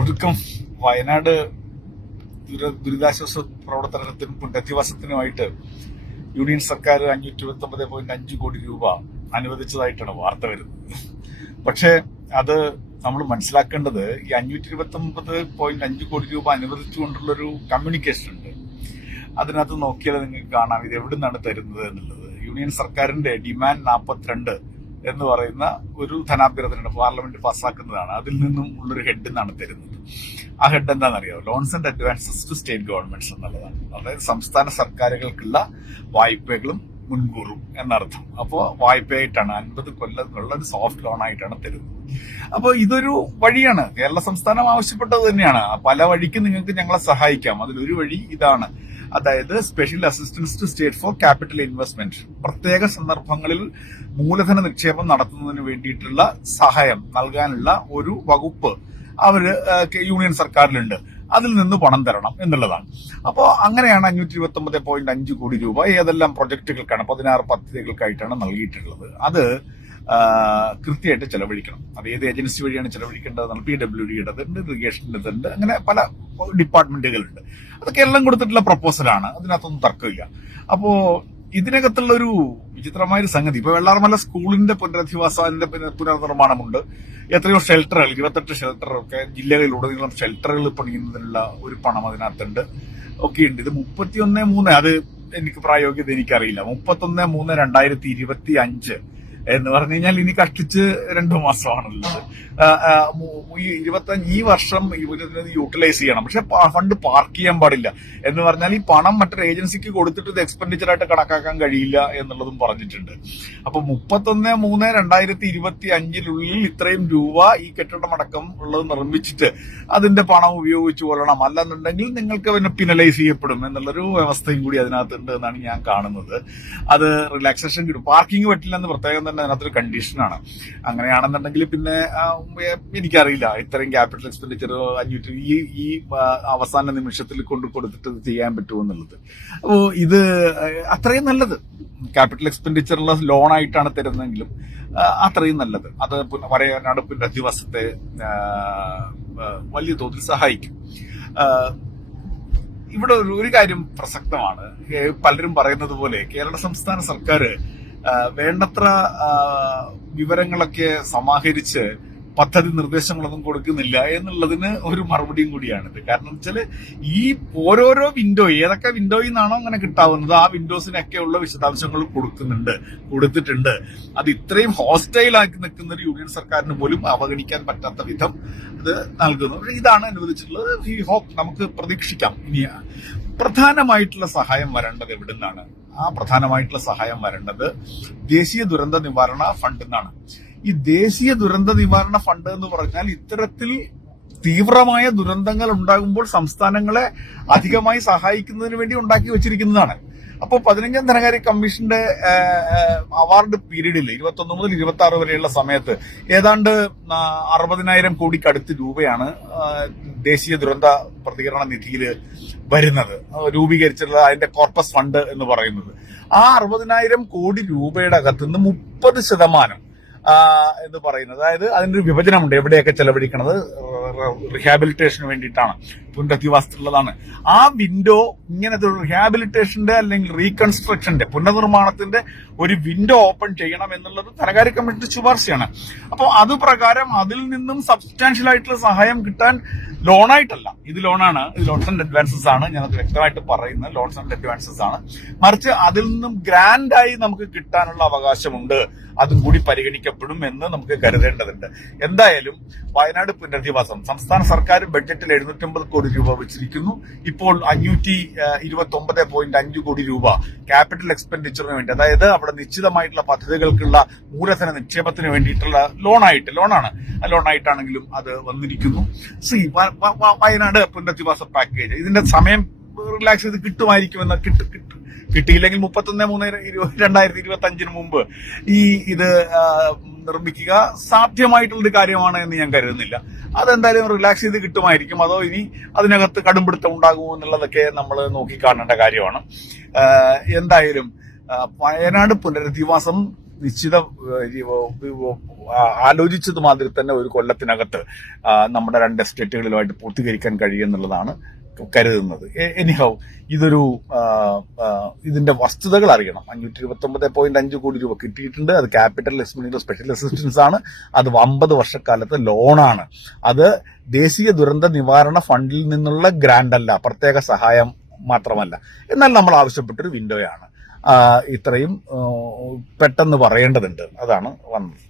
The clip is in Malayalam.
ഒടുക്കം വയനാട് ദുരിതാശ്വാസ പ്രവർത്തനത്തിനും പുനരധിവാസത്തിനുമായിട്ട് യൂണിയൻ സർക്കാർ 529.5 കോടി രൂപ അനുവദിച്ചതായിട്ടാണ് വാർത്ത വരുന്നത്. പക്ഷേ അത് നമ്മൾ മനസ്സിലാക്കേണ്ടത് ഈ 529.5 കോടി രൂപ അനുവദിച്ചുകൊണ്ടുള്ളൊരു കമ്മ്യൂണിക്കേഷൻ ഉണ്ട്. അതിനകത്ത് നോക്കിയാൽ നിങ്ങൾക്ക് കാണാം ഇത് എവിടെ നിന്നാണ് തരുന്നത് എന്നുള്ളത്. യൂണിയൻ സർക്കാരിന്റെ ഡിമാൻഡ് 42 എന്ന് പറയുന്ന ഒരു ധനാഭ്യർത്ഥന പാർലമെന്റ് പാസ്സാക്കുന്നതാണ്. അതിൽ നിന്നും ഉള്ളൊരു ഹെഡ് എന്നാണ് തരുന്നത്. ആ ഹെഡ് എന്താണെന്നറിയാമോ? Loans and advances to state governments എന്നുള്ളതാണ്. അതായത് സംസ്ഥാന സർക്കാരുകൾക്കുള്ള വായ്പകളും മുൻകൂറും എന്നർത്ഥം. അപ്പോൾ വായ്പയായിട്ടാണ് 50 കൊല്ലത്തിനുള്ള ഒരു സോഫ്റ്റ് ലോൺ ആയിട്ടാണ് തരുന്നത്. അപ്പോൾ ഇതൊരു വഴിയാണ്. കേരള സംസ്ഥാനം ആവശ്യപ്പെട്ടത് തന്നെയാണ്. പല വഴിക്ക് നിങ്ങൾക്ക് ഞങ്ങളെ സഹായിക്കാം. അതിലൊരു വഴി ഇതാണ്. അതായത് special assistance to state for capital investment. പ്രത്യേക സന്ദർഭങ്ങളിൽ മൂലധന നിക്ഷേപം നടത്തുന്നതിന് വേണ്ടിയിട്ടുള്ള സഹായം നൽകാനുള്ള ഒരു വകുപ്പ് അവര് യൂണിയൻ സർക്കാരിലുണ്ട്. അതിൽ നിന്ന് പണം തരണം എന്നുള്ളതാണ്. അപ്പോൾ അങ്ങനെയാണ് 529.5 കോടി രൂപ ഏതെല്ലാം പ്രൊജക്ടുകൾക്കാണ് 16 പദ്ധതികൾക്കായിട്ടാണ് നൽകിയിട്ടുള്ളത്. അത് കൃത്യമായിട്ട് ചെലവഴിക്കണം. അത് ഏത് ഏജൻസി വഴിയാണ് ചെലവഴിക്കേണ്ടത്? PWDയുടേതുണ്ട്, ഇറിഗേഷൻ്റെതുണ്ട്, അങ്ങനെ പല ഡിപ്പാർട്ട്മെന്റുകളുണ്ട്. അതൊക്കെ എല്ലാം കൊടുത്തിട്ടുള്ള പ്രപ്പോസലാണ്. അതിനകത്തൊന്നും തർക്കമില്ല. അപ്പോ ഇതിനകത്തുള്ള ഒരു വിചിത്രമായൊരു സംഗതി, ഇപ്പൊ വെള്ളാർമല സ്കൂളിന്റെ പുനരധിവാസത്തിന്റെ പുനർനിർമ്മാണമുണ്ട്. എത്രയോ ഷെൽട്ടറുകൾ, 28 ഷെൽട്ടറൊക്കെ ജില്ലകളിലുടനീളം ഷെൽട്ടറുകൾ പണിയുന്നതിനുള്ള ഒരു പണം അതിനകത്തുണ്ട് ഒക്കെയുണ്ട്. ഇത് 31/3, അത് എനിക്ക് പ്രായോഗികത എനിക്കറിയില്ല. 31/3/2025 എന്ന് പറഞ്ഞു കഴിഞ്ഞാൽ ഇനി കഷ്ടിച്ച് 2 മാസമാണുള്ളത്. ഈ വർഷം യൂട്ടിലൈസ് ചെയ്യണം. പക്ഷെ ഫണ്ട് പാർക്ക് ചെയ്യാൻ പാടില്ല എന്ന് പറഞ്ഞാൽ ഈ പണം മറ്റൊരു ഏജൻസിക്ക് കൊടുത്തിട്ട് ഇത് എക്സ്പെൻഡിച്ചർ ആയിട്ട് കണക്കാക്കാൻ കഴിയില്ല എന്നുള്ളതും പറഞ്ഞിട്ടുണ്ട്. അപ്പൊ 31/3/2025 ഇത്രയും രൂപ ഈ കെട്ടിടമടക്കം ഉള്ളത് നിർമ്മിച്ചിട്ട് അതിന്റെ പണം ഉപയോഗിച്ച് കൊള്ളണം, അല്ലെന്നുണ്ടെങ്കിൽ നിങ്ങൾക്ക് പിന്നെ പിനലൈസ് ചെയ്യപ്പെടും എന്നുള്ളൊരു വ്യവസ്ഥയും കൂടി അതിനകത്തുണ്ട് എന്നാണ് ഞാൻ കാണുന്നത്. അത് റിലാക്സേഷൻ കിട്ടും. പാർക്കിംഗ് പറ്റില്ലെന്ന് പ്രത്യേകം തന്നെ അതിനകത്തൊരു കണ്ടീഷനാണ്. അങ്ങനെയാണെന്നുണ്ടെങ്കിൽ പിന്നെ എനിക്കറിയില്ല ഇത്രയും ക്യാപിറ്റൽ എക്സ്പെൻഡിച്ചർ 500 ഈ അവസാന നിമിഷത്തിൽ കൊടുത്തിട്ട് ഇത് ചെയ്യാൻ പറ്റുമെന്നുള്ളത്. അപ്പോൾ ഇത് അത്രയും നല്ലത്. ക്യാപിറ്റൽ എക്സ്പെൻഡിച്ചറുള്ള ലോണായിട്ടാണ് തരുന്നതെങ്കിലും അത്രയും നല്ലത്. അത് വയനാട് പുനരധിവാസത്തെ വലിയ തോതിൽ സഹായിക്കും. ഇവിടെ ഒരു കാര്യം പ്രസക്തമാണ്. പലരും പറയുന്നത് പോലെ കേരള സംസ്ഥാന സർക്കാർ വേണ്ടത്ര വിവരങ്ങളൊക്കെ സമാഹരിച്ച് പദ്ധതി നിർദ്ദേശങ്ങളൊന്നും കൊടുക്കുന്നില്ല എന്നുള്ളതിന് ഒരു മറുപടിയും കൂടിയാണിത്. കാരണം വെച്ചാൽ ഈ ഓരോരോ വിൻഡോ, ഏതൊക്കെ വിൻഡോയിൽ നിന്നാണോ അങ്ങനെ കിട്ടാവുന്നത് ആ വിൻഡോസിനൊക്കെ ഉള്ള വിശദാംശങ്ങൾ കൊടുത്തിട്ടുണ്ട്. അത് ഇത്രയും ഹോസ്റ്റൈലാക്കി നിൽക്കുന്ന ഒരു യൂണിയൻ സർക്കാരിന് പോലും അവഗണിക്കാൻ പറ്റാത്ത വിധം ഇത് നൽകുന്നു. ഇതാണ് അനുവദിച്ചിട്ടുള്ളത്. ഈ ഹോപ്പ് നമുക്ക് പ്രതീക്ഷിക്കാം. ഇനി പ്രധാനമായിട്ടുള്ള സഹായം വരേണ്ടത് എവിടെ നിന്നാണ്? ആ പ്രധാനമായിട്ടുള്ള സഹായം വരേണ്ടത് ദേശീയ ദുരന്ത നിവാരണ ഫണ്ട് എന്നാണ്. ഈ ദേശീയ ദുരന്ത നിവാരണ ഫണ്ട് എന്ന് പറഞ്ഞാൽ ഇത്തരത്തിൽ തീവ്രമായ ദുരന്തങ്ങൾ ഉണ്ടാകുമ്പോൾ സംസ്ഥാനങ്ങളെ അധികമായി സഹായിക്കുന്നതിന് വേണ്ടി ഉണ്ടാക്കി വെച്ചിരിക്കുന്നതാണ്. അപ്പോൾ 15ാം ധനകാര്യ കമ്മീഷന്റെ അവാർഡ് പീരീഡിൽ 21 മുതൽ 26 വരെയുള്ള സമയത്ത് ഏതാണ്ട് 60,000 കോടിക്കടുത്ത് രൂപയാണ് ദേശീയ ദുരന്ത പ്രതികരണ നിധിയിൽ വരുന്നത്, രൂപീകരിച്ചിട്ടുള്ള അതിന്റെ കോർപ്പസ് ഫണ്ട് എന്ന് പറയുന്നത്. ആ 60,000 കോടി രൂപയുടെ അകത്തുനിന്ന് 30% എന്ന് പറയുന്നത്, അതായത് അതിന്റെ ഒരു വിഭജനമുണ്ട്. എവിടെയൊക്കെ ചെലവഴിക്കണത് റിഹാബിലിറ്റേഷന് വേണ്ടിയിട്ടാണ്, പുനരധിവാസത്തിലുള്ളതാണ്. ആ വിൻഡോ ഇങ്ങനത്തെ ഒരു റിഹാബിലിറ്റേഷന്റെ അല്ലെങ്കിൽ റീകൺസ്ട്രക്ഷന്റെ പുനർനിർമ്മാണത്തിന്റെ ഒരു വിൻഡോ ഓപ്പൺ ചെയ്യണം എന്നുള്ളത് ധനകാര്യ കമ്മിറ്റിയുടെ ശുപാർശയാണ്. അപ്പോൾ അത് പ്രകാരം അതിൽ നിന്നും സബ്സ്റ്റാൻഷ്യൽ ആയിട്ടുള്ള സഹായം കിട്ടാൻ ലോണായിട്ടല്ല, ഇത് ലോണാണ്, ഇത് ലോൺസ് ആൻഡ് അഡ്വാൻസസ് ആണ്. ഞാനത് വ്യക്തമായിട്ട് പറയുന്നത് ലോൺസ് ആൻഡ് അഡ്വാൻസസ് ആണ്. മറിച്ച് അതിൽ നിന്നും ഗ്രാൻഡായി നമുക്ക് കിട്ടാനുള്ള അവകാശമുണ്ട്. അതും കൂടി പരിഗണിക്കപ്പെടും എന്ന് നമുക്ക് കരുതേണ്ടതുണ്ട്. എന്തായാലും വയനാട് പുനരധിവാസം സംസ്ഥാന സർക്കാർ ബഡ്ജറ്റിൽ 750 കോടി രൂപ വെച്ചിരിക്കുന്നു. ഇപ്പോൾ 529.5 കോടി രൂപ ക്യാപിറ്റൽ എക്സ്പെൻഡിച്ചറിന് വേണ്ടി, അതായത് അവിടെ നിശ്ചിതമായിട്ടുള്ള പദ്ധതികൾക്കുള്ള മൂലധന നിക്ഷേപത്തിന് വേണ്ടിയിട്ടുള്ള ലോണാണ്. ആ ലോണായിട്ടാണെങ്കിലും അത് വന്നിരിക്കുന്നു. വയനാട് പുനരധിവാസ പാക്കേജ് ഇതിന്റെ സമയം റിലാക്സ് ചെയ്ത് കിട്ടുമായിരിക്കുമെന്ന് കിട്ടിയില്ലെങ്കിൽ 31/3/2025 മുമ്പ് ഇത് നിർമ്മിക്കുക സാധ്യമായിട്ടുള്ളൊരു കാര്യമാണ് എന്ന് ഞാൻ കരുതുന്നില്ല. അതെന്തായാലും റിലാക്സ് ചെയ്ത് കിട്ടുമായിരിക്കും. അതോ ഇനി അതിനകത്ത് കടുംപിടുത്തം ഉണ്ടാകുമോ എന്നുള്ളതൊക്കെ നമ്മൾ നോക്കിക്കാണേണ്ട കാര്യമാണ്. എന്തായാലും വയനാട് പുനരധിവാസം നിശ്ചിത ആലോചിച്ചത് മാതിരി തന്നെ ഒരു കൊല്ലത്തിനകത്ത് നമ്മുടെ 2 എസ്റ്റേറ്റുകളിലുമായിട്ട് പൂർത്തീകരിക്കാൻ കഴിയുമെന്നുള്ളതാണ് കരുതുന്നത്. എനിഹൗ ഇതൊരു ഇതിന്റെ വസ്തുതകൾ അറിയണം. 529.5 കോടി രൂപ കിട്ടിയിട്ടുണ്ട്. അത് ക്യാപിറ്റൽ ഇൻവെസ്റ്റ്മെന്റിന്റെ സ്പെഷ്യൽ അസിസ്റ്റൻസ് ആണ്. അത് 50 വർഷക്കാലത്ത് ലോണാണ്. അത് ദേശീയ ദുരന്ത നിവാരണ ഫണ്ടിൽ നിന്നുള്ള ഗ്രാന്റ് അല്ല, പ്രത്യേക സഹായം മാത്രമല്ല. എന്നാൽ നമ്മൾ ആവശ്യപ്പെട്ടൊരു വിൻഡോയാണ്. ഇത്രയും പെട്ടെന്ന് പറയേണ്ടതുണ്ട്. അതാണ് വന്നത്.